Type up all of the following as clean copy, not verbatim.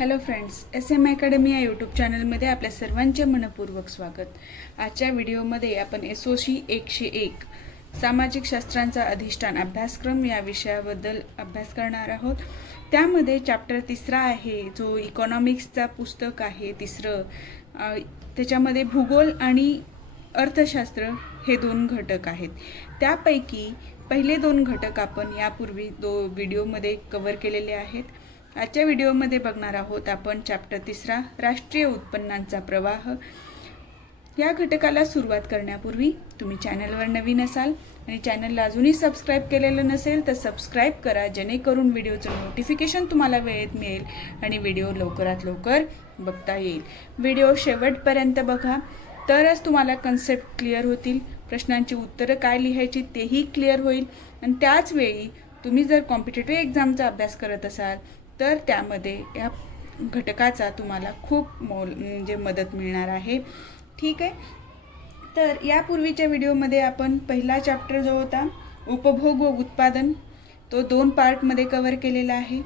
Hello friends, SM academy या YouTube चॅनलमध्ये आपल्या सर्वांचे मनपूर्वक स्वागत. आजच्या व्हिडिओमध्ये आपण SOC 101 सामाजिक शास्त्रांचा अधिष्ठान अभ्यासक्रम या विषयाबद्दल अभ्यास करणार आहोत. त्यामध्ये चॅप्टर 3 आहे, जो इकॉनॉमिक्सचा पुस्तक आहे तिसरं. त्याच्यामध्ये भूगोल आणि अर्थशास्त्र हे दोन घटक आहेत. त्यापैकी पहिले दोन घटक आपण यापूर्वी व्हिडिओमध्ये कव्हर केलेले आहेत. आजच्या व्हिडिओमध्ये बघणार आहोत आपण चॅप्टर 3 राष्ट्रीय उत्पन्नांचा प्रवाह. या घटकाला सुरुवात करण्यापूर्वी तुम्ही चॅनलवर नवीन असाल आणि चॅनलला अजूनही सबस्क्राईब केलेलं नसेल तर सबस्क्राईब करा, जेणेकरून व्हिडिओचं नोटिफिकेशन तुम्हाला वेळेत मिळेल आणि व्हिडिओ लवकरात लवकर बघता येईल. व्हिडिओ शेवटपर्यंत बघा, तरच तुम्हाला कन्सेप्ट क्लिअर होतील, प्रश्नांची उत्तरं काय लिहायची तेही क्लिअर होईल. आणि त्याच वेळी तुम्ही जर कॉम्पिटिटिव्ह एक्झामचा अभ्यास करत असाल तर त्यामध्ये या घटकाचा तुम्हाला खूप मदत मिळणार आहे. ठीक आहे. तर यापूर्वीच्या व्हिडिओमध्ये आपण पहिला चॅप्टर जो होता उपभोग व उत्पादन, तो 2 पार्टमध्ये कव्हर केलेला आहे.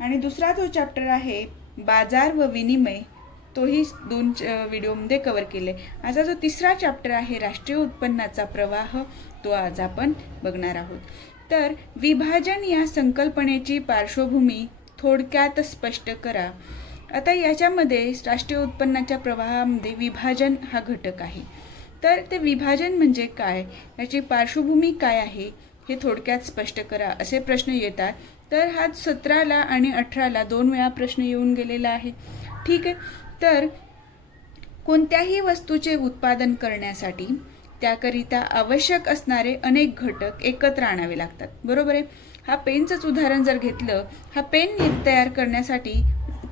आणि दुसरा जो चॅप्टर आहे बाजार व विनिमय, तोही 2 व्हिडिओमध्ये कव्हर केले. आता जो तिसरा चॅप्टर आहे राष्ट्रीय उत्पन्नाचा प्रवाह, तो आज आपण बघणार आहोत. तर विभाजन या संकल्पनेची पार्श्वभूमी थोडक्यात स्पष्ट करा. आता याच्यामध्ये राष्ट्रीय उत्पन्नाच्या प्रवाहामध्ये विभाजन हा घटक आहे. तर ते विभाजन म्हणजे काय, याची पार्श्वभूमी काय आहे हे थोडक्यात स्पष्ट करा असे प्रश्न येतात. तर हा 17ला आणि 18ला 2 वेळा प्रश्न येऊन गेलेला आहे. ठीक आहे. तर कोणत्याही वस्तूचे उत्पादन करण्यासाठी त्याकरिता आवश्यक असणारे अनेक घटक एकत्र आणावे लागतात. बरोबर आहे. हा पेनचंच उदाहरण जर घेतलं, हा पेन तयार करण्यासाठी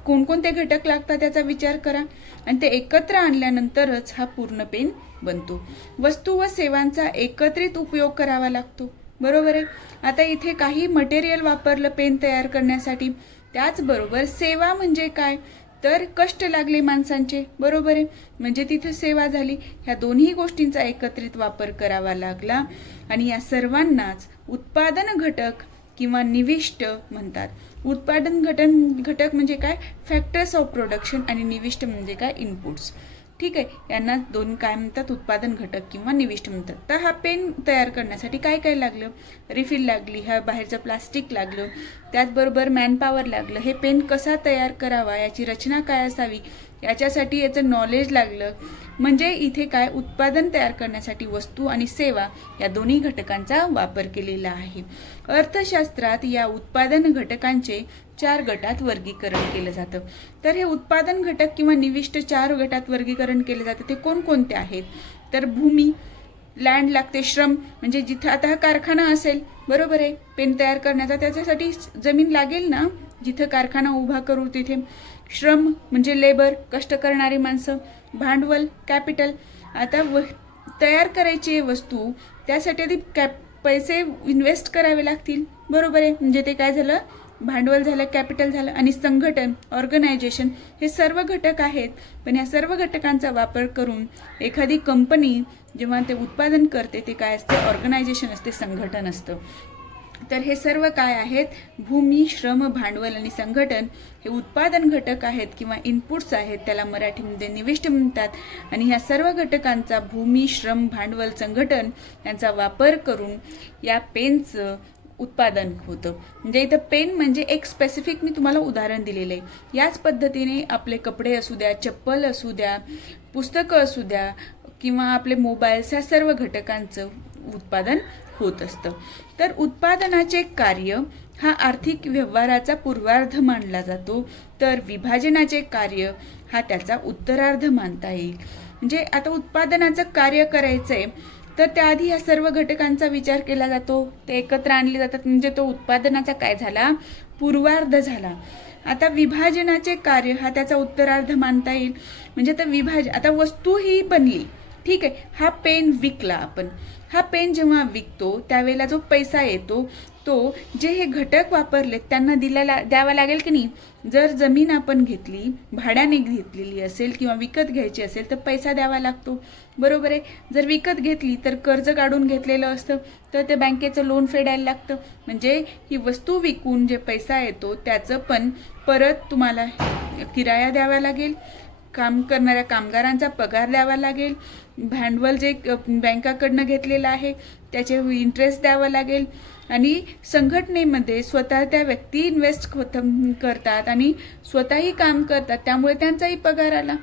कोणकोणते घटक लागतात याचा विचार करा आणि ते एकत्र आणल्यानंतरच हा पूर्ण पेन बनतो. वस्तू व सेवांचा एकत्रित उपयोग करावा लागतो. बरोबर आहे. आता इथे काही मटेरियल वापरलं पेन तयार करण्यासाठी, त्याचबरोबर सेवा म्हणजे काय, तर कष्ट लागले माणसांचे. बरोबर आहे. म्हणजे तिथे सेवा झाली. ह्या दोन्ही गोष्टींचा एकत्रित वापर करावा लागला आणि या सर्वांनाच उत्पादन घटक किंवा निविष्ट म्हणतात. उत्पादन घटक म्हणजे काय, फॅक्टर्स ऑफ प्रोडक्शन, आणि निविष्ट म्हणजे काय, इनपुट्स. ठीक आहे. यांना दोन काय म्हणतात, उत्पादन घटक किंवा निविष्ट म्हणतात. तर हा पेन तयार करण्यासाठी काय काय लागलं, रिफिल लागली, ह्या बाहेरचं प्लास्टिक लागलं, त्याचबरोबर मॅनपॉवर लागलं, हे पेन कसा तयार करावा, याची रचना काय असावी, याच्यासाठी याचं नॉलेज लागलं. म्हणजे इथे काय, उत्पादन तयार करण्यासाठी वस्तू आणि सेवा या दोन्ही घटकांचा वापर केलेला आहे. अर्थशास्त्रात या उत्पादन घटकांचे 4 गटात वर्गीकरण केलं जातं. तर हे उत्पादन घटक किंवा निविष्ट 4 गटात वर्गीकरण केले जातं. ते कोणकोणते आहेत, तर भूमी, लँड लागते, श्रम म्हणजे जिथं आता हा कारखाना असेल, बरोबर आहे, पेन तयार करण्याचा, त्याच्यासाठी जमीन लागेल ना, जिथं कारखाना उभा करू तिथे. श्रम म्हणजे लेबर, कष्ट करणारी माणसं. भांडवल, कॅपिटल, आता तयार करायची वस्तू, त्यासाठी आधी पैसे इन्व्हेस्ट करावे लागतील. बरोबर आहे. म्हणजे ते काय झालं, भांडवल झालं, कॅपिटल झालं. आणि संघटन, ऑर्गनायझेशन, हे सर्व घटक आहेत. पण या सर्व घटकांचा वापर करून एखादी कंपनी जेव्हा ते उत्पादन करते ते काय असते, ऑर्गनायझेशन असते, संघटन असतं. तर हे सर्व काय आहेत, भूमी, श्रम, भांडवल आणि संघटन हे उत्पादन घटक आहेत किंवा इनपुट्स आहेत. त्याला मराठीमध्ये निविष्ट म्हणतात. आणि ह्या सर्व घटकांचा भूमी, श्रम, भांडवल, संघटन यांचा वापर करून या पेनचं उत्पादन होतं. म्हणजे इथं पेन म्हणजे एक स्पेसिफिक मी तुम्हाला उदाहरण दिलेलं आहे. याच पद्धतीने आपले कपडे असू द्या, चप्पल असू द्या, पुस्तकं असू द्या किंवा आपले मोबाईल्स, या सर्व घटकांचं उत्पादन होत असतं. तर उत्पादनाचे कार्य हा आर्थिक व्यवहाराचा पूर्वार्ध मानला जातो, तर विभाजनाचे कार्य हा त्याचा उत्तरार्ध मानता येईल. म्हणजे आता उत्पादनाचं कार्य करायचंय तर त्याआधी या सर्व घटकांचा विचार केला जातो, ते एकत्र आणले जातात, म्हणजे तो उत्पादनाचा काय झाला, पूर्वार्ध झाला. आता विभाजनाचे कार्य हा त्याचा उत्तरार्ध मानता येईल. म्हणजे आता वस्तू ही बनली, ठीक आहे, हा पेन विकला आपण. हा पेन जेव्हा विकतो त्यावेळेला जो पैसा येतो तो जे हे घटक वापरले त्यांना द्यावा लागेल की नाही. जर जमीन आपण घेतली, भाड्याने घेतलेली असेल किंवा विकत घ्यायची असेल तर पैसा द्यावा लागतो. बरोबर आहे. जर विकत घेतली तर कर्ज काढून घेतलेलं असतं, तर ते बँकेचं लोन फेडायला लागतं. म्हणजे ही वस्तू विकून जे पैसा येतो त्याचं पण परत तुम्हाला किराया द्यावा लागेल, काम करणाऱ्या कामगारांचा पगार द्यावा लागेल, भांडवल जे बँकाकडनं घेतलेलं आहे त्याचे इंटरेस्ट द्यावा लागेल, आणि संघटनेमध्ये स्वतः त्या व्यक्ती इन्व्हेस्ट करतात आणि स्वतःही काम करतात, त्यामुळे त्यांचाही पगार आला,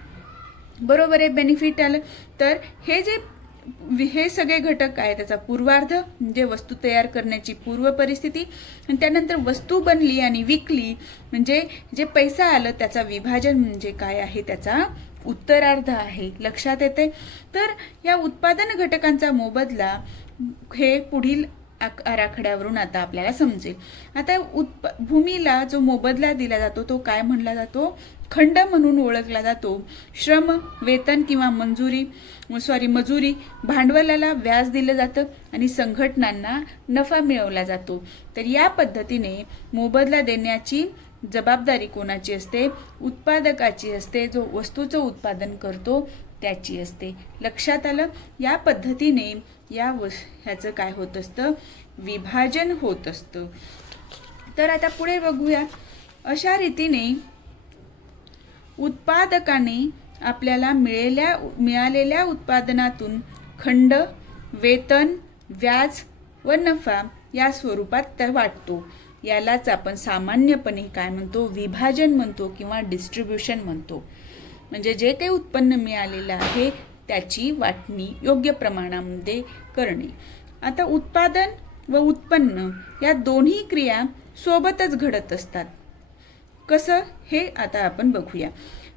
बरोबर आहे, बेनिफिट आलं. तर हे सगळे घटक आहे. त्याचा पूर्वार्ध म्हणजे वस्तू तयार करण्याची पूर्व परिस्थिती, आणि त्यानंतर वस्तू बनली आणि विकली म्हणजे जे पैसा आलं त्याचा विभाजन म्हणजे काय आहे, त्याचा उत्तरार्ध आहे. लक्षात येते. तर या उत्पादन घटकांचा मोबदला हे पुढील आराखड्यावरून आता आपल्याला समजेल. आता भूमीला जो मोबदला दिला जातो तो काय म्हणला जातो? खंड म्हणून ओळखला जातो. श्रम, वेतन किंवा मजुरी, भांडवलाला व्याज दिलं जातं आणि संघटनांना नफा मिळवला जातो. तर या पद्धतीने मोबदला देण्याची जबाबदारी कोणाची असते? उत्पादकाची असते. जो वस्तूचं उत्पादन करतो त्याची असते. लक्षात आलं. या पद्धतीने ह्याचं काय होत असतं? विभाजन होत असतं. तर आता पुढे बघूया. अशा रीतीने उत्पादकाने आपल्याला मिळालेल्या उत्पादनातून खंड, वेतन, व्याज व नफा या स्वरूपात वाटतो. यालाच आपण सामान्यपणे काय म्हणतो? विभाजन म्हणतो किंवा डिस्ट्रीब्युशन म्हणतो. म्हणजे जे काही उत्पन्न मिळालेलं आहे त्याची वाटणी योग्य प्रमाणामध्ये करणे. आता उत्पादन व उत्पन्न या दोन्ही क्रिया सोबतच घडत असतात. कसं हे आता आपण बघूया.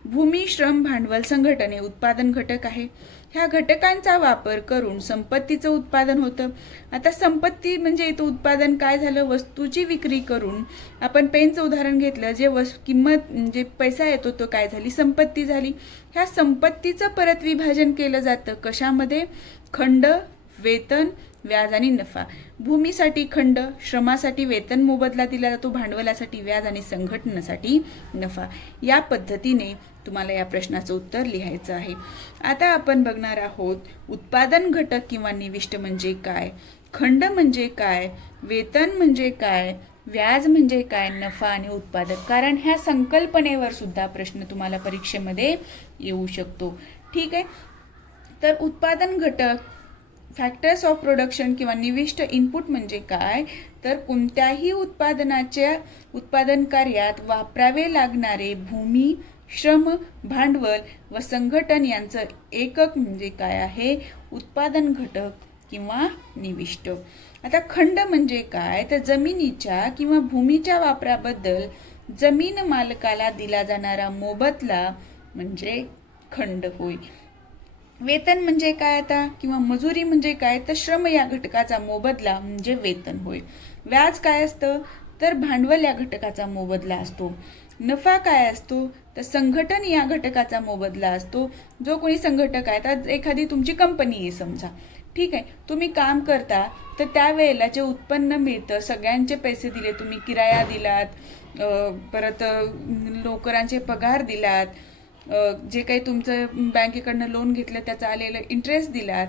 भूमी, श्रम, भांडवल, संघटन हे उत्पादन घटक आहे. ह्या घटकांचा वापर करून संपत्तीचं उत्पादन होतं. आता संपत्ती म्हणजे इथं उत्पादन काय झालं? वस्तूची विक्री करून, आपण पेनचं उदाहरण घेतलं, जे किंमत म्हणजे पैसा येतो तो काय झाली? संपत्ती झाली. ह्या संपत्तीचं परत विभाजन केलं जातं. कशामध्ये? खंड, वेतन, व्याज आणि नफा. भूमीसाठी खंड, श्रमासाठी वेतन मोबदला दिला जातो, भांडवलासाठी व्याज आणि संघटनासाठी नफा. या पद्धतीने तुम्हाला या प्रश्नाचं उत्तर लिहायचं आहे. आता आपण बघणार आहोत उत्पादन घटक किंवा निविष्ट म्हणजे काय, खंड म्हणजे काय, वेतन म्हणजे काय, व्याज म्हणजे काय, नफा आणि उत्पादक. कारण ह्या संकल्पनेवर सुद्धा प्रश्न तुम्हाला परीक्षेमध्ये येऊ शकतो. ठीक आहे. तर उत्पादन घटक, फॅक्टर्स ऑफ प्रोडक्शन किंवा निविष्ट इनपुट म्हणजे काय? तर कोणत्याही उत्पादन कार्यात वापरावे लागणारे भूमी, श्रम, भांडवल व संघटन यांचं एकक म्हणजे काय आहे? उत्पादन घटक किंवा निविष्ट. आता खंड म्हणजे काय? तर जमिनीच्या किंवा भूमीच्या वापराबद्दल जमीन मालकाला दिला जाणारा मोबदला म्हणजे खंड होय. वेतन म्हणजे काय आता किंवा मजुरी म्हणजे काय? तर श्रम या घटकाचा मोबदला म्हणजे वेतन होय. व्याज काय असतं? तर भांडवल या घटकाचा मोबदला असतो. नफा काय असतो? तर संघटन या घटकाचा मोबदला असतो. जो कोणी संघटक आहे, तर एखादी तुमची कंपनी आहे समजा, ठीक आहे, तुम्ही काम करता, तर त्यावेळेला जे उत्पन्न मिळतं, सगळ्यांचे पैसे दिले, तुम्ही किराया दिलात, परत नोकरांचे पगार दिलात, जे काही तुमचं बँकेकडनं लोन घेतलं त्याचं आलेलं इंटरेस्ट दिलात,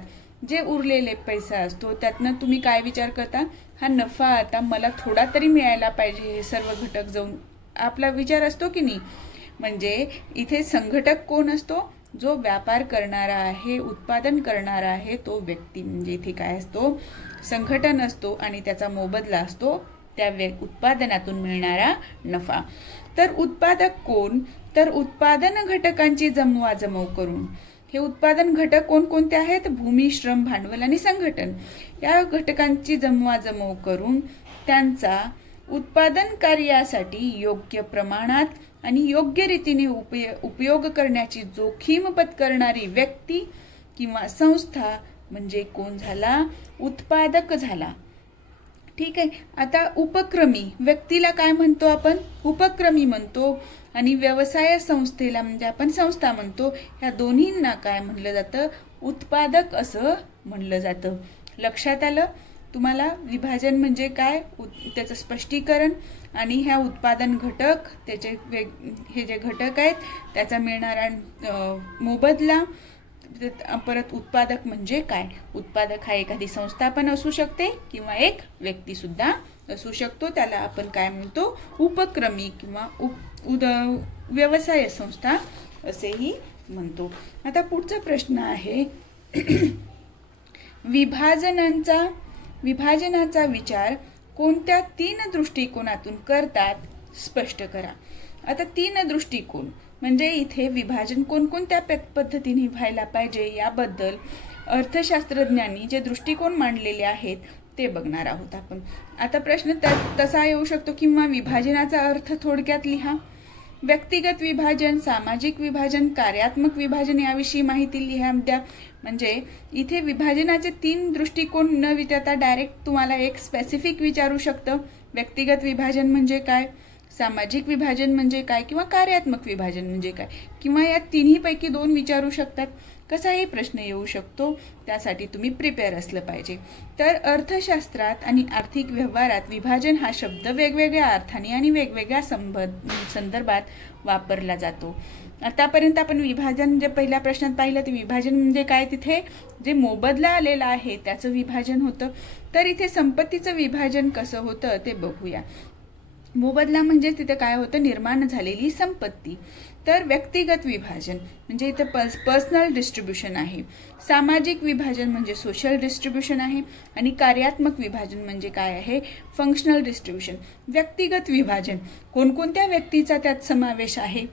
जे उरलेले पैसा असतो त्यातनं तुम्ही काय विचार करता? हा नफा आता मला थोडा तरी मिळायला पाहिजे, हे सर्व घटक जाऊन आपला विचार असतो की नाही. म्हणजे इथे संघटक कोण असतो? जो व्यापार करणारा आहे, उत्पादन करणारा आहे तो व्यक्ती, म्हणजे इथे काय असतो? संघटन असतो आणि त्याचा मोबदला असतो त्या उत्पादनातून मिळणारा नफा. तर उत्पादक कोण? तर उत्पादन घटकांची जमवाजमव करून. हे उत्पादन घटक कोणकोणते आहेत? भूमी, श्रम, भांडवल आणि संघटन. या घटकांची जमवाजमव करून त्यांचा उत्पादन कार्यासाठी योग्य प्रमाणात आणि योग्य रीतीने उपयोग करण्याची जोखीम पत्करणारी व्यक्ती किंवा संस्था म्हणजे कोण झाला? उत्पादक झाला. ठीक आहे. आता उपक्रमी व्यक्तीला काय म्हणतो आपण? उपक्रमी म्हणतो. आणि व्यवसाय संस्थेला म्हणजे आपण संस्था म्हणतो. ह्या दोन्हींना काय म्हणलं जातं? उत्पादक असं म्हणलं जातं. लक्षात आलं तुम्हाला? विभाजन म्हणजे काय, त्याचं स्पष्टीकरण, आणि ह्या उत्पादन घटक, त्याचे हे जे घटक आहेत त्याचा मिळणारा मोबदला, परत उत्पादक म्हणजे काय? उत्पादक हा एखादी संस्था पण असू शकते किंवा एक व्यक्ती सुद्धा असू शकतो. त्याला आपण काय म्हणतो? उपक्रमी किंवा व्यवसाय संस्था असेही म्हणतो. आता पुढचा प्रश्न आहे विभाजनाचा विचार कोणत्या 3 दृष्टिकोनातून करतात स्पष्ट करा. आता 3 दृष्टिकोन म्हणजे इथे विभाजन कोणकोणत्या पद्धतीने व्हायला पाहिजे याबद्दल अर्थशास्त्रज्ञांनी जे दृष्टिकोन मांडलेले आहेत ते बघणार आहोत आपण. आता प्रश्न तसा येऊ शकतो किंवा विभाजनाचा अर्थ थोडक्यात लिहा. व्यक्तिगत विभाजन, सामाजिक विभाजन, कार्यात्मक विभाजन याविषयी माहिती लिहा द्या. म्हणजे इथे विभाजनाचे 3 दृष्टिकोन न विचारता डायरेक्ट तुम्हाला एक स्पेसिफिक विचारू शकतं. व्यक्तिगत विभाजन म्हणजे काय, सामाजिक विभाजन म्हणजे काय किंवा कार्यात्मक विभाजन म्हणजे काय, किंवा या तिन्हीपैकी 2 विचारू शकतात. कसाही प्रश्न येऊ शकतो, त्यासाठी तुम्ही प्रिपेअर असलं पाहिजे. तर अर्थशास्त्रात आणि आर्थिक व्यवहारात विभाजन हा शब्द वेगवेगळ्या अर्थाने आणि वेगवेगळ्या संदर्भात वापरला जातो. आतापर्यंत आपण विभाजन जे पहिल्या प्रश्नात पाहिलं ते विभाजन म्हणजे काय, तिथे जे मोबदला आलेला आहे त्याचं विभाजन होतं. तर इथे संपत्तीचं विभाजन कसं होतं ते बघूया. मोबदला म्हणजे तिथे काय होतं, निर्माण झालेली संपत्ती. तर व्यक्तिगत विभाजन म्हणजे इथे पर्सनल डिस्ट्रीब्युशन आहे. सामाजिक विभाजन म्हणजे सोशल डिस्ट्रीब्युशन आहे. आणि कार्यात्मक विभाजन म्हणजे काय आहे, फंक्शनल डिस्ट्रीब्युशन. व्यक्तिगत विभाजन कोणकोणत्या व्यक्तीचा त्यात समावेश आहे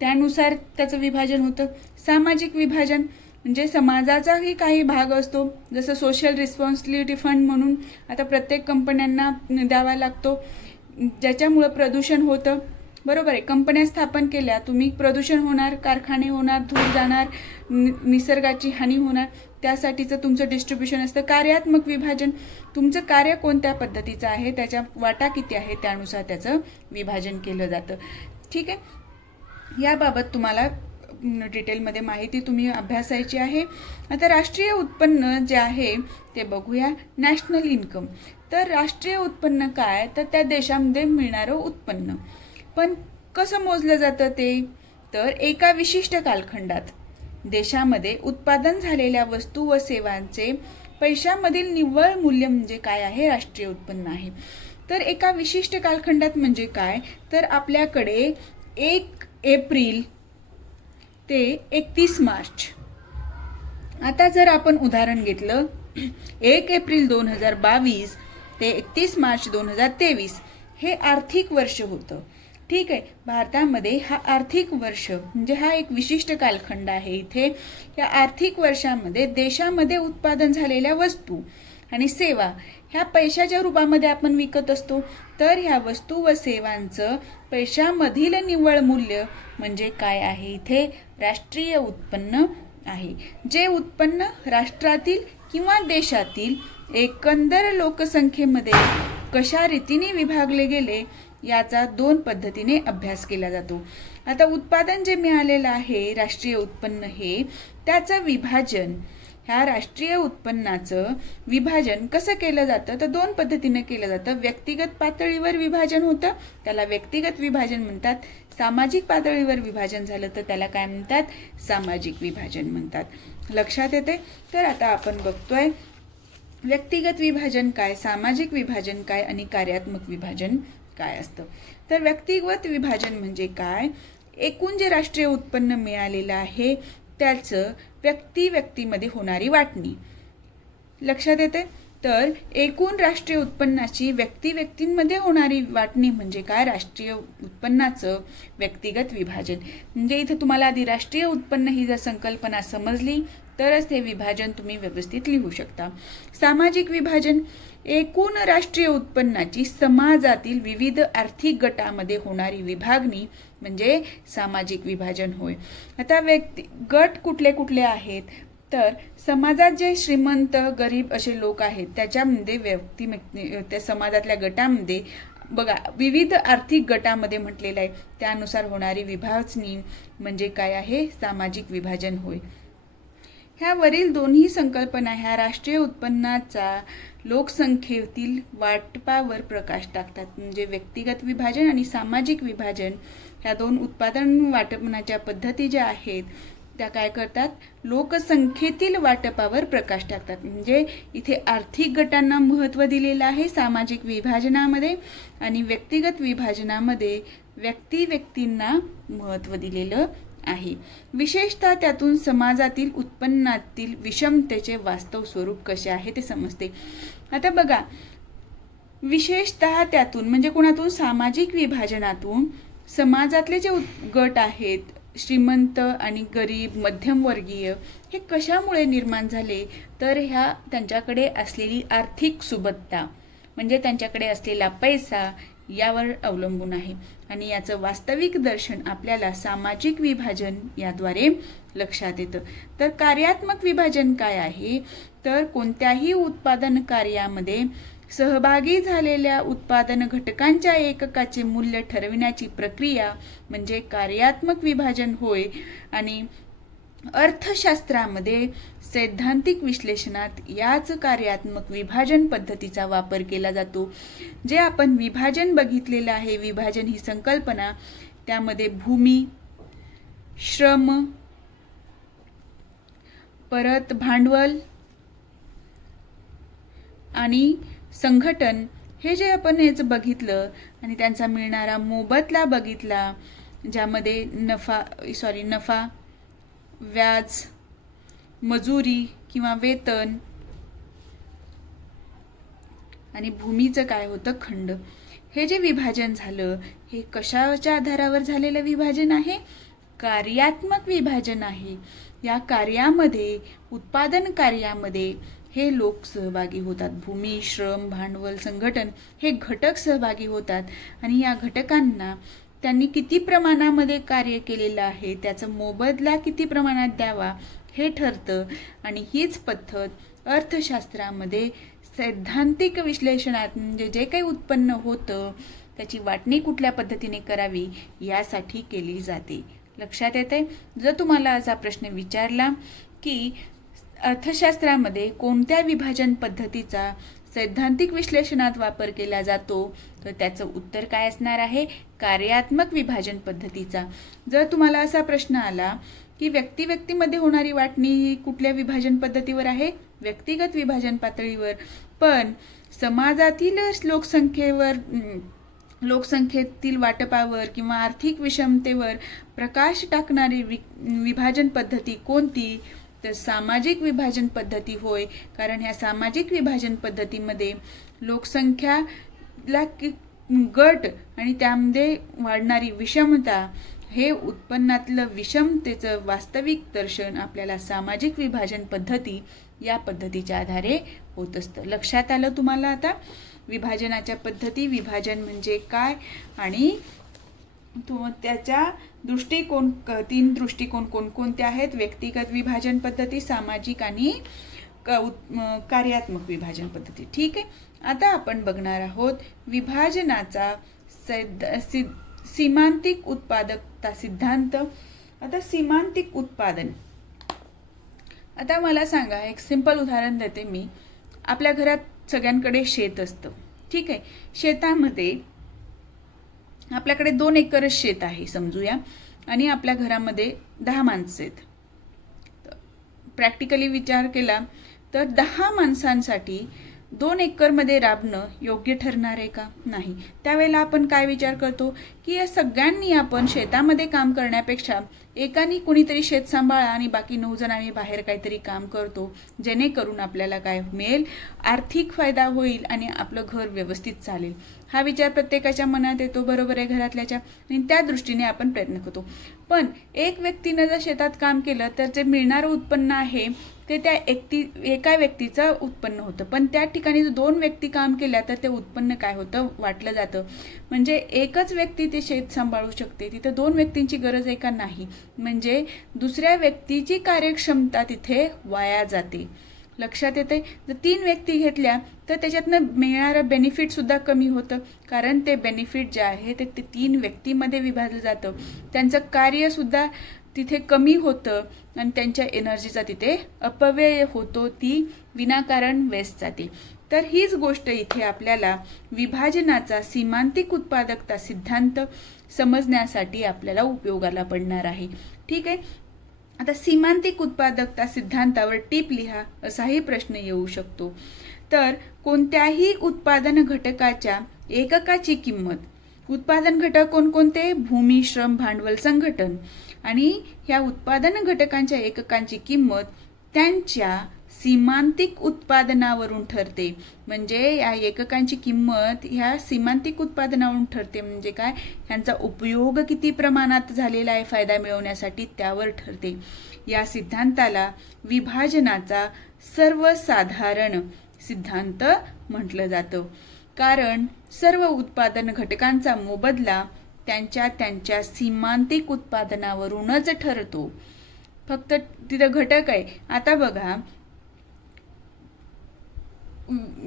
त्यानुसार त्याचं विभाजन होतं. सामाजिक विभाजन म्हणजे समाजाचाही काही भाग असतो, जसं सोशल रिस्पॉन्सिबिलिटी फंड म्हणून आता प्रत्येक कंपन्यांना द्यावा लागतो, ज्याच्यामुळं प्रदूषण होतं. बरोबर आहे, कंपन्या स्थापन केल्या तुम्ही, प्रदूषण होणार, कारखाने होणार, धूर जाणार, निसर्गाची हानी होणार, त्यासाठीचं तुमचं डिस्ट्रीब्युशन असतं. कार्यात्मक विभाजन तुमचं कार्य कोणत्या पद्धतीचं आहे, त्याच्या वाटा किती आहे त्यानुसार त्याचं विभाजन केलं जातं. ठीक आहे, याबाबत तुम्हाला डिटेलमध्ये माहिती तुम्ही अभ्यासायची आहे. आता राष्ट्रीय उत्पन्न जे आहे ते बघूया. National income. तर राष्ट्रीय उत्पन्न काय, तर त्या देशामध्ये मिळणारं उत्पन्न. पण कसं मोजलं जातं ते, तर एका विशिष्ट कालखंडात देशामध्ये उत्पादन झालेल्या वस्तू व सेवांचे पैशामधील निव्वळ मूल्य म्हणजे काय आहे, राष्ट्रीय उत्पन्न आहे. तर एका विशिष्ट कालखंडात म्हणजे काय, तर आपल्याकडे 1 एप्रिल ते 31 मार्च. आता जर आपण उदाहरण घेतलं 1 एप्रिल 2022 ते 31 मार्च 2023 हे आर्थिक वर्ष होतं. ठीक आहे, भारतामध्ये हा आर्थिक वर्ष म्हणजे हा एक विशिष्ट कालखंड आहे. इथे या आर्थिक वर्षामध्ये देशामध्ये उत्पादन झालेल्या वस्तू आणि सेवा ह्या पैशाच्या रूपामध्ये आपण विकत असतो. तर ह्या वस्तू व सेवांचं पैशामधील निव्वळ मूल्य म्हणजे काय आहे, इथे राष्ट्रीय उत्पन्न आहे. जे उत्पन्न राष्ट्रातील किंवा देशातील एकंदर लोकसंख्येमध्ये कशा रीतीने विभागले गेले याचा 2 पद्धतीने अभ्यास केला जातो. आता उत्पादन जे मिळालेलं आहे राष्ट्रीय उत्पन्न हे, त्याचं विभाजन, ह्या राष्ट्रीय उत्पन्नाचं विभाजन कसं केलं जातं, तर 2 पद्धतीने केलं जातं. व्यक्तिगत पातळीवर विभाजन होतं, त्याला व्यक्तिगत विभाजन म्हणतात. सामाजिक पातळीवर विभाजन झालं तर त्याला काय म्हणतात, सामाजिक विभाजन म्हणतात. लक्षात येते. तर आता आपण बघतोय व्यक्तिगत विभाजन काय, सामाजिक विभाजन काय आणि कार्यात्मक विभाजन काय असतं. तर व्यक्तिगत विभाजन म्हणजे काय, एकूण जे राष्ट्रीय उत्पन्न मिळालेलं आहे त्याचं व्यक्तीमध्ये होणारी वाटणी. लक्षात येते. तर एकूण राष्ट्रीय उत्पन्नाची व्यक्तींमध्ये होणारी वाटणी म्हणजे काय, राष्ट्रीय उत्पन्नाचं व्यक्तिगत विभाजन. म्हणजे इथे तुम्हाला आधी राष्ट्रीय उत्पन्न ही जर संकल्पना समजली तरच हे विभाजन तुम्ही व्यवस्थित लिहू शकता. सामाजिक विभाजन एकूण राष्ट्रीय उत्पन्नाची समाजातील विविध आर्थिक गटामध्ये होणारी विभागणी म्हणजे सामाजिक विभाजन होय. आता गट कुठले कुठले आहेत, तर समाजात जे श्रीमंत गरीब असे लोक आहेत त्याच्यामध्ये त्या समाजातल्या गटामध्ये बघा विविध आर्थिक गटामध्ये म्हटलेलं आहे, त्यानुसार होणारी विभागणी म्हणजे काय आहे, सामाजिक विभाजन होय. ह्या वरील दोन्ही संकल्पना ह्या राष्ट्रीय उत्पन्नाचा लोकसंख्येतील वाटपावर प्रकाश टाकतात. म्हणजे व्यक्तिगत विभाजन आणि सामाजिक विभाजन ह्या 2 उत्पादन वाटपनाच्या पद्धती ज्या आहेत त्या काय करतात, लोकसंख्येतील वाटपावर प्रकाश टाकतात. म्हणजे इथे आर्थिक गटांना महत्त्व दिलेलं आहे सामाजिक विभाजनामध्ये, आणि व्यक्तिगत विभाजनामध्ये व्यक्तींना महत्त्व दिलेलं आहे. विशेषतः त्यातून समाजातील उत्पन्नातील विषमतेचे वास्तव स्वरूप कसे आहे ते समजते. आता बघा, विशेषतः त्यातून म्हणजे कोणातून? सामाजिक विभाजनातून समाजातले जे गट आहेत, श्रीमंत आणि गरीब, मध्यमवर्गीय, हे कशामुळे निर्माण झाले? तर ह्या त्यांच्याकडे असलेली आर्थिक सुबत्ता म्हणजे त्यांच्याकडे असलेला पैसा यावर अवलंबून आहे. आणि याचं वास्तविक दर्शन आपल्याला सामाजिक विभाजन याद्वारे लक्षात येतं. तर कार्यात्मक विभाजन काय आहे? तर कोणत्याही उत्पादन कार्यामध्ये सहभागी झालेल्या उत्पादन घटकांच्या एककाचे मूल्य ठरविण्याची प्रक्रिया म्हणजे कार्यात्मक विभाजन होय. आणि अर्थशास्त्रामध्ये सैद्धांतिक विश्लेषणात याच कार्यात्मक विभाजन पद्धतीचा वापर केला जातो. जे आपण विभाजन बघितलेलं आहे, विभाजन ही संकल्पना, त्यामध्ये भूमी, श्रम, परत भांडवल आणि संघटन, हे जे आपण हेच बघितलं आणि त्यांचा मिळणारा मोबदला बघितला, ज्यामध्ये नफा, व्याज, मजुरी किंवा वेतन आणि भूमीचं काय होतं? खंड. हे जे विभाजन झालं हे कशाच्या आधारावर झालेलं विभाजन आहे? कार्यात्मक विभाजन आहे. या कार्यामध्ये, उत्पादन कार्यामध्ये हे लोक सहभागी होतात. भूमी, श्रम, भांडवल, संघटन हे घटक सहभागी होतात आणि या घटकांना त्यांनी किती प्रमाणामध्ये कार्य केलेलं आहे, त्याचं मोबदला किती प्रमाणात द्यावा हे ठरतं. आणि हीच पद्धत अर्थशास्त्रामध्ये सैद्धांतिक विश्लेषणात म्हणजे जे काही उत्पन्न होतं त्याची वाटणी कुठल्या पद्धतीने करावी यासाठी केली जाते. लक्षात येते? जर तुम्हाला असा प्रश्न विचारला की अर्थशास्त्रामध्ये कोणत्या विभाजन पद्धतीचा सैद्धांतिक विश्लेषणात वापर केला जातो, तर त्याचं उत्तर काय असणार आहे? कार्यात्मक विभाजन पद्धतीचा. जर तुम्हाला असा प्रश्न आला की व्यक्तीमध्ये होणारी वाटणी ही कुठल्या विभाजन पद्धतीवर आहे? व्यक्तिगत विभाजन पातळीवर. पण समाजातील लोकसंख्येतील वाटपावर किंवा आर्थिक विषमतेवर प्रकाश टाकणारी विभाजन पद्धती कोणती? तर सामाजिक विभाजन पद्धती होय. कारण ह्या सामाजिक विभाजन पद्धतीमध्ये लोकसंख्याला गट आणि त्यामध्ये वाढणारी विषमता हे उत्पन्नातलं विषमतेचं वास्तविक दर्शन आपल्याला सामाजिक विभाजन पद्धती या पद्धतीच्या आधारे होत असतं. लक्षात आलं तुम्हाला आता विभाजनाच्या पद्धती, विभाजन म्हणजे काय आणि त्याच्या दृष्टिकोन, 3 दृष्टिकोन कोणकोणते आहेत? व्यक्तिगत विभाजन पद्धती, सामाजिक आणि कार्यात्मक विभाजन पद्धती. ठीक आहे. आता आपण बघणार आहोत विभाजनाचा सीमांतिक उत्पादकता सिद्धांत. आता सीमांतिक उत्पादन, आता मला सांगा, एक सिंपल उदाहरण देते मी. आपल्या घरात सगळ्यांकडे शेत असतं. ठीक आहे. शेतामध्ये आपल्याकडे 2 एकरच शेत आहे समजूया आणि आपल्या घरामध्ये 10 माणसं आहेत. प्रॅक्टिकली विचार केला तर 10 माणसांसाठी 2 एकरमध्ये राबणं योग्य ठरणार आहे का? नाही. त्यावेळेला आपण काय विचार करतो की या सगळ्यांनी आपण शेतामध्ये काम करण्यापेक्षा एकाने कुणीतरी शेत सांभाळा आणि बाकी 9 जण आम्ही बाहेर काहीतरी काम करतो, जेणेकरून आपल्याला काय मिळेल? आर्थिक फायदा होईल आणि आपलं घर व्यवस्थित चालेल. हा विचार प्रत्येकाच्या मनात येतो, बरोबर आहे, घरातल्याच्या, आणि त्या दृष्टीने आपण प्रयत्न करतो. पण एक व्यक्तीनं जर शेतात काम केलं तर जे मिळणारं उत्पन्न आहे ते त्या एका व्यक्तीचं उत्पन्न होतं. पण त्या ठिकाणी जर 2 व्यक्ती काम केल्या तर ते उत्पन्न काय होतं? वाटलं जातं. म्हणजे एकच व्यक्ती ते शेत सांभाळू शकते, तिथं 2 व्यक्तींची गरज आहे का? नाही. म्हणजे दुसऱ्या व्यक्तीची कार्यक्षमता तिथे वाया जाते. लक्षात येते? जर 3 व्यक्ती घेतल्या तर त्याच्यातनं मिळणारं बेनिफिट सुद्धा कमी होतं, कारण ते बेनिफिट जे आहे ते 3 व्यक्तीमध्ये विभागलं जातं. त्यांचं कार्यसुद्धा तिथे कमी होतं आणि त्यांच्या एनर्जीचा तिथे अपव्यय होतो, ती विनाकारण वेस्ट जाते. तर हीच गोष्ट इथे आपल्याला विभाजनाचा सीमांतिक उत्पादकता सिद्धांत समजण्यासाठी आपल्याला उपयोगाला पडणार आहे. ठीक आहे. आता सीमांतिक उत्पादकता सिद्धांतावर टीप लिहा असाही प्रश्न येऊ शकतो. तर कोणत्याही उत्पादन घटकाच्या एककाची किंमत उत्पादन घटक कोणकोणते? भूमी, श्रम, भांडवल, संघटन. आणि ह्या उत्पादन घटकांच्या एककांची किंमत त्यांच्या सीमांतिक उत्पादनावरून ठरते. म्हणजे या एककांची किंमत ह्या सीमांतिक उत्पादनावरून ठरते. म्हणजे काय? ह्यांचा उपयोग किती प्रमाणात झालेला आहे फायदा मिळवण्यासाठी त्यावर ठरते. या सिद्धांताला विभाजनाचा सर्वसाधारण सिद्धांत म्हटलं जातं. कारण सर्व उत्पादन घटकांचा मोबदला त्यांच्या त्यांच्या सीमांतिक उत्पादनावरूनच ठरतो. फक्त तिथं घटक आहे. आता बघा,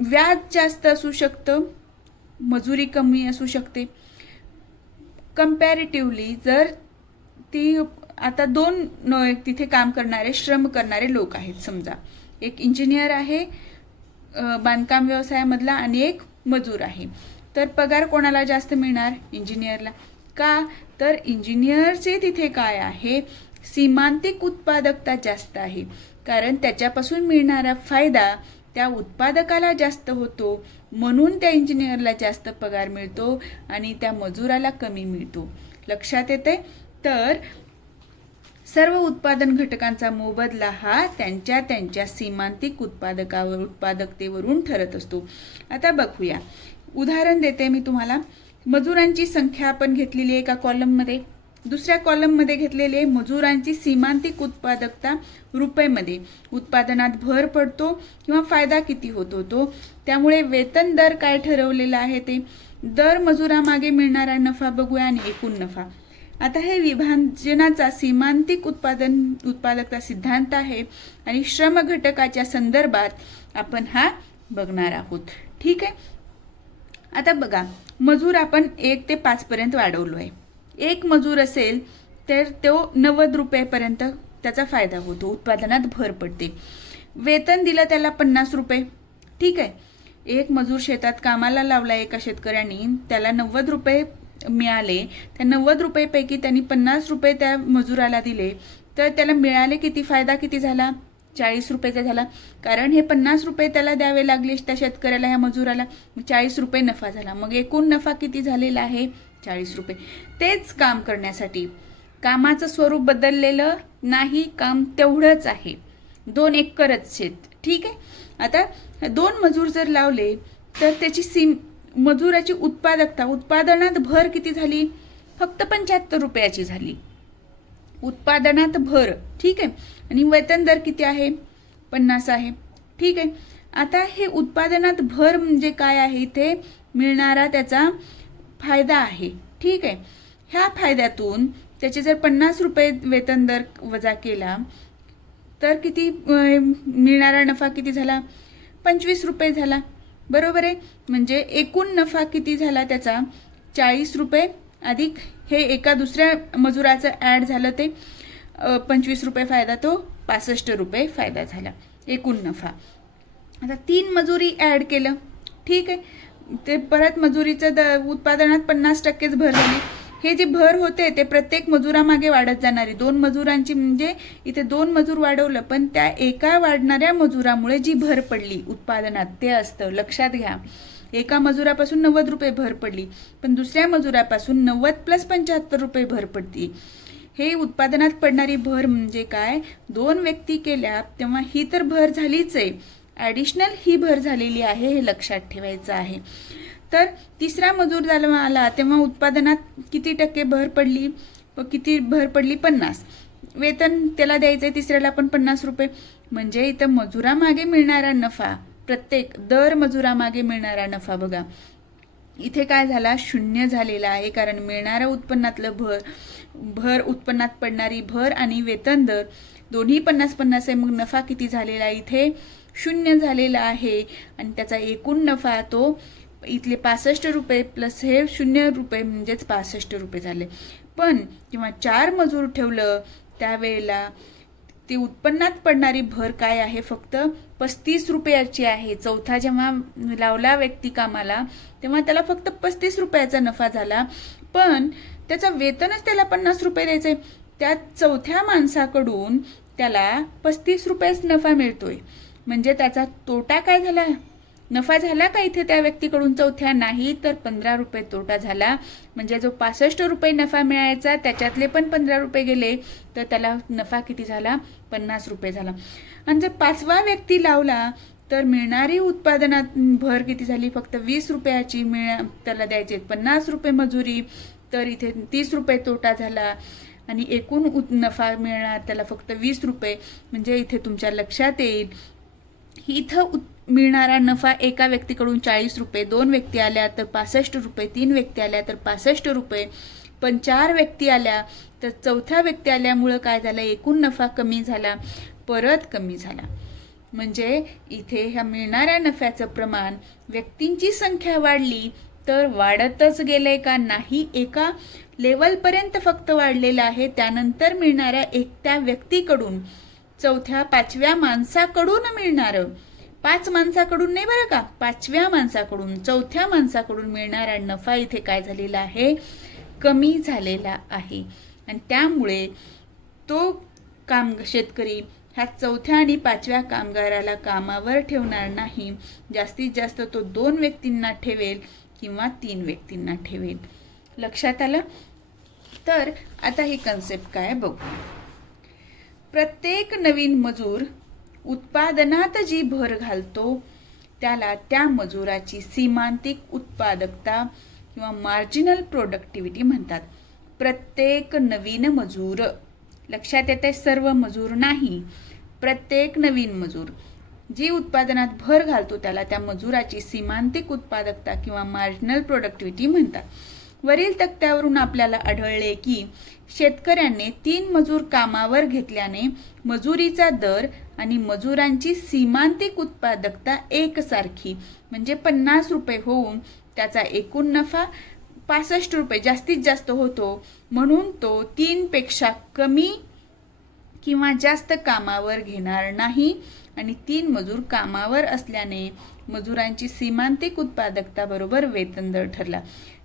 व्याज जास्त असू शकतं, मजुरी कमी असू शकते. कम्पॅरेटिव्हली जर ती आता दोन तिथे काम करणारे श्रम करणारे लोक आहेत. समजा एक इंजिनियर आहे बांधकाम व्यवसायामधला आणि एक मजूर आहे, तर पगार कोणाला जास्त मिळणार? इंजिनियरला. का? तर इंजिनियरचे तिथे काय आहे? सीमांतिक उत्पादकता जास्त आहे. कारण त्याच्यापासून मिळणारा फायदा त्या उत्पादकाला जास्त होतो, म्हणून त्या इंजिनियरला जास्त पगार मिळतो आणि त्या मजुराला कमी मिळतो. लक्षात येते? तर सर्व उत्पादन घटकांचा मोबदला हा त्यांच्या त्यांच्या सीमांतिक उत्पादकतेवरून ठरत असतो. आता बघूया, उदाहरण देते मी तुम्हाला. मजुरांची संख्या आपण घेतलेली आहे एका कॉलममध्ये, दुसऱ्या कॉलममध्ये घेतलेली आहे मजुरांची सीमांतिक उत्पादकता रुपयेमध्ये. उत्पादनात भर पडतो किंवा फायदा किती होतो तो. त्यामुळे वेतन दर काय ठरवलेला आहे ते दर मजुरामागे मिळणारा नफा बघूया आणि एकूण नफा. आता हे विभाजनाचा सीमांतिक उत्पादकता सिद्धांत आहे आणि श्रम घटकाच्या संदर्भात आपण हा बघणार आहोत. ठीक आहे. आता बघा, मजूर आपण 1 ते 5 पर्यंत वाढवलो आहे. एक मजूर असेल तर तो 90 रुपयेपर्यंत त्याचा फायदा होतो, उत्पादनात भर पडते. वेतन दिलं त्याला 50 रुपये. ठीक आहे. एक मजूर शेतात कामाला लावला एका शेतकऱ्यांनी, त्याला 90 रुपये मिळाले. त्या 90 रुपयेपैकी त्यांनी 50 रुपये त्या मजुराला दिले, तर त्याला मिळाले किती? फायदा किती झाला? 40 रुपयाचा झाला. कारण हे 50 रुपये त्याला द्यावे लागले त्या शेतकऱ्याला, ह्या मजुराला. 40 रुपये नफा झाला. मग एकूण नफा किती झालेला आहे? 40 रुपये. तेच काम करण्यासाठी कामाचं स्वरूप बदललेलं नाही, काम तेवढंच आहे. 2 एकरच शेत. ठीक आहे. आता 2 मजूर जर लावले तर त्याची मजुराची उत्पादनात भर किती झाली? फक्त 75 रुपयाची झाली उत्पादनात भर. ठीक आहे. आणि वेतन दर किती आहे? 50 आहे. ठीक आहे. आता हे उत्पादनात भर म्हणजे काय आहे? इथे मिळणारा त्याचा फायदा आहे. ठीक आहे. ह्या फायद्यातून त्याचे जर 50 रुपये वेतन दर वजा केला तर किती मिळणारा नफा किती झाला? 25 रुपये झाला. बरोबर आहे. म्हणजे एकूण नफा किती झाला त्याचा? 40 रुपये अधिक हे एका दुसऱ्या मजुराचं ॲड झालं ते 25 रुपये फायदा, तो 65 रुपये फायदा झाला एकूण नफा. आता 3 मजुरी ॲड केलं. ठीक आहे. ते परत मजुरीचं उत्पादनात 50%च भर झाली. हे जे भर होते ते प्रत्येक मजुरामागे वाढत जाणारी. 2 मजुरांची म्हणजे इथे 2 मजूर वाढवलं, पण त्या एका वाढणाऱ्या मजुरामुळे जी भर पडली उत्पादनात ते असतं. लक्षात घ्या, एका मजुरापासून 90 रुपये भर पडली, पण दुसऱ्या मजुरापासून 90 + 75 रुपये भर पडती. हे उत्पादनात पडणारी भर म्हणजे काय? 2 व्यक्ती केल्या तेव्हा ही तर भर झालीच आहे, ॲडिशनल ही भर झालेली आहे, हे लक्षात ठेवायचं आहे. तर तिसरा मजूर आला तेव्हा उत्पादनात किती टक्के भर पडली? किती भर पडली? 50. वेतन त्याला द्यायचंय तिसऱ्याला पण 50 रुपये. म्हणजे इथं मजुरामागे मिळणारा नफा, प्रत्येक दर मजुरामागे मिळणारा नफा बघा इथे काय झाला? 0 झालेला आहे. कारण मिळणाऱ्या उत्पन्नातलं भर उत्पन्नात पडणारी भर आणि वेतन दर दोन्ही 50-50 आहे. मग नफा किती झालेला? इथे 0 झालेला आहे. आणि त्याचा एकूण नफा तो इथले 65 रुपये प्लस हे 0 रुपये म्हणजेच 65 रुपये झाले. पण जेव्हा 4 मजूर ठेवलं त्यावेळेला ती उत्पन्नात पडणारी भर काय आहे? फक्त 35 रुपयाची आहे. चौथा जेव्हा लावला व्यक्ती कामाला तेव्हा त्याला फक्त 35 रुपयाचा नफा झाला, पण त्याचा वेतनच त्याला 50 रुपये द्यायचे. त्या चौथ्या माणसाकडून त्याला 35 रुपयेच नफा मिळतोय. म्हणजे त्याचा तोटा काय झाला? नफा झाला का इथे त्या व्यक्तीकडून चौथ्या? नाही, तर 15 रुपये तोटा झाला. म्हणजे जो 65 रुपये नफा मिळायचा त्याच्यातले पण 15 रुपये गेले, तर त्याला नफा किती झाला? 50 रुपये झाला. आणि जर 5वा व्यक्ती लावला तर मिळणारी उत्पादनात भर किती झाली? फक्त 20 रुपयाची त्याला द्यायचे 50 रुपये मजुरी, तर इथे 30 रुपये तोटा झाला. आणि एकूण नफा मिळणार त्याला फक्त 20 रुपये. म्हणजे इथे तुमच्या लक्षात येईल इथं मिळणारा नफा एका व्यक्तीकडून 40 रुपये, 2 व्यक्ती आल्या तर 65 रुपये, 3 व्यक्ती आल्या तर 65 रुपये, पण 4 व्यक्ती आल्या तर चौथ्या व्यक्ती आल्यामुळं काय झालं? एकूण नफा कमी झाला, परत कमी झाला. म्हणजे इथे ह्या मिळणाऱ्या नफ्याचं प्रमाण व्यक्तींची संख्या वाढली तर वाढतच गेलंय का? नाही, एका लेवलपर्यंत फक्त वाढलेलं आहे. त्यानंतर मिळणाऱ्या त्या व्यक्तीकडून चौथ्या 5व्या माणसाकडून मिळणारं, 5 माणसाकडून नाही बरं का, 5व्या माणसाकडून, चौथ्या माणसाकडून मिळणारा नफा इथे काय झालेला आहे? कमी झालेला आहे. आणि त्यामुळे तो शेतकरी ह्या चौथ्या आणि 5व्या कामगाराला कामावर ठेवणार नाही. जास्तीत जास्त तो 2 व्यक्तींना ठेवेल किंवा 3 व्यक्तींना ठेवेल. लक्षात आलं? तर आता ही कन्सेप्ट काय बघू. प्रत्येक नवीन मजूर उत्पादनात जी भर घालतो त्याला त्या मजुराची सीमांतिक उत्पादकता किंवा मार्जिनल प्रोडक्टिव्हिटी म्हणतात. प्रत्येक नवीन मजूर, लक्षात येते, सर्व मजूर नाही, प्रत्येक नवीन मजूर जी उत्पादनात भर घालतो त्याला त्या मजुराची सीमांतिक उत्पादकता किंवा मार्जिनल प्रोडक्टिव्हिटी म्हणतात. वरील तक्त्यावरून आपल्याला आढळले की शेतकऱ्यांनी 3 मजूर कामावर घेतल्याने मजुरीचा दर आणि मजुरांची सीमांतिक उत्पादकता एकसारखी म्हणजे 50 रुपये होऊन त्याचा एकूण नफा 65 रुपये जास्तीत जास्त होतो. म्हणून तो 3 पेक्षा कमी किंवा जास्त कामावर घेणार नाही. आणि 3 मजूर कामावर असल्याने मजुरांची सीमांतिक उत्पादकता बरोबर वेतन दर ठरला.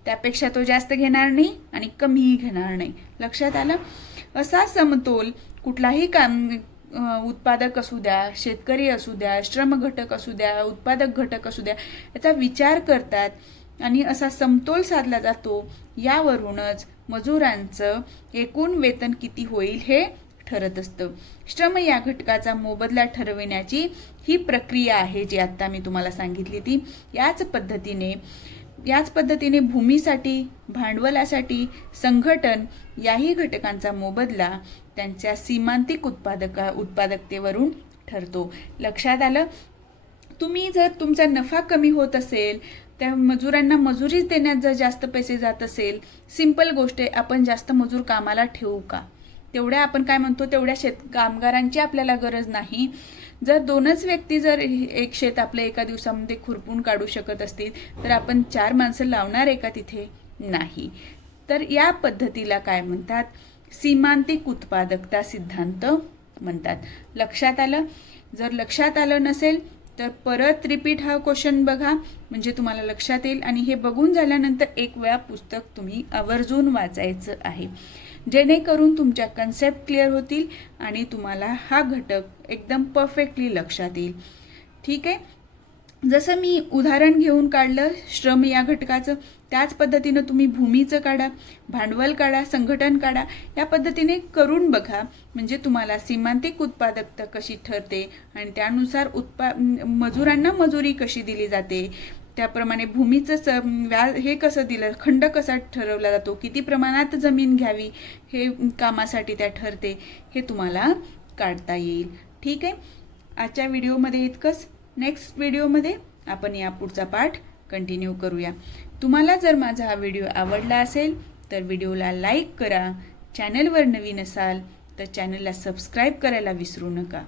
त्यापेक्षा तो जास्त घेणार नाही आणि कमीही घेणार नाही. लक्षात आलं? असा समतोल कुठलाही उत्पादक असू द्या, शेतकरी असू द्या, श्रम घटक असू द्या, उत्पादक घटक असू द्या, याचा विचार करतात आणि असा समतोल साधला जातो. यावरूनच मजुरांचं एकूण वेतन किती होईल हे ठरत असतं. श्रम या घटकाचा मोबदला ठरविण्याची ही प्रक्रिया आहे जी आता मी तुम्हाला सांगितली ती. याच पद्धतीने भूमीसाठी, भांडवलासाठी, संघटन याही घटकांचा मोबदला त्यांच्या सीमांतिक उत्पादकतेवरून ठरतो. लक्षात आलं? तुम्ही जर तुमचा नफा कमी होत असेल, त्या मजुरांना मजुरीच देण्यात जर जास्त पैसे जात असेल, सिंपल गोष्ट आहे, आपण जास्त मजूर कामाला ठेवू का? तेवढ्या आपण काय म्हणतो तेवढ्या कामगारांची आपल्याला गरज नाही. जर 2च व्यक्ती जर एक शेत आपलं एका दिवसामध्ये खुरपून काढू शकत असतील तर आपण 4 माणसं लावणार आहे का तिथे? नाही. तर या पद्धतीला काय म्हणतात? सीमांतिक उत्पादकता सिद्धांत म्हणतात. लक्षात आलं? जर लक्षात आलं नसेल तर परत रिपीट हा क्वेश्चन बघा म्हणजे तुम्हाला लक्षात येईल. आणि हे बघून झाल्यानंतर एक वेळा पुस्तक तुम्ही आवर्जून वाचायचं आहे, जेणेकरून तुमच्या कन्सेप्ट क्लिअर होतील आणि तुम्हाला हा घटक एकदम परफेक्टली लक्षात येईल. ठीक आहे? जसं मी उदाहरण घेऊन काढलं श्रम या घटकाचं, त्याच पद्धतीनं तुम्ही भूमीचं काढा, भांडवल काढा, संघटन काढा. या पद्धतीने करून बघा म्हणजे तुम्हाला सीमांतिक उत्पादकता कशी ठरते आणि त्यानुसार मजुरांना मजुरी कशी दिली जाते, त्याप्रमाणे भूमीचं हे कसं दिलं, खंड कसा ठरवला जातो, किती प्रमाणात जमीन घ्यावी हे कामासाठी त्या ठरते, हे तुम्हाला काढता येईल. ठीक आहे? आजच्या व्हिडिओमध्ये इतकंच. नेक्स्ट व्हिडिओमध्ये आपण या पुढचा पाठ कंटिन्यू करूया. तुम्हाला जर माझा हा व्हिडिओ आवडला असेल तर व्हिडिओला लाईक करा. चॅनलवर नवीन असाल तर चॅनलला सबस्क्राईब करायला विसरू नका.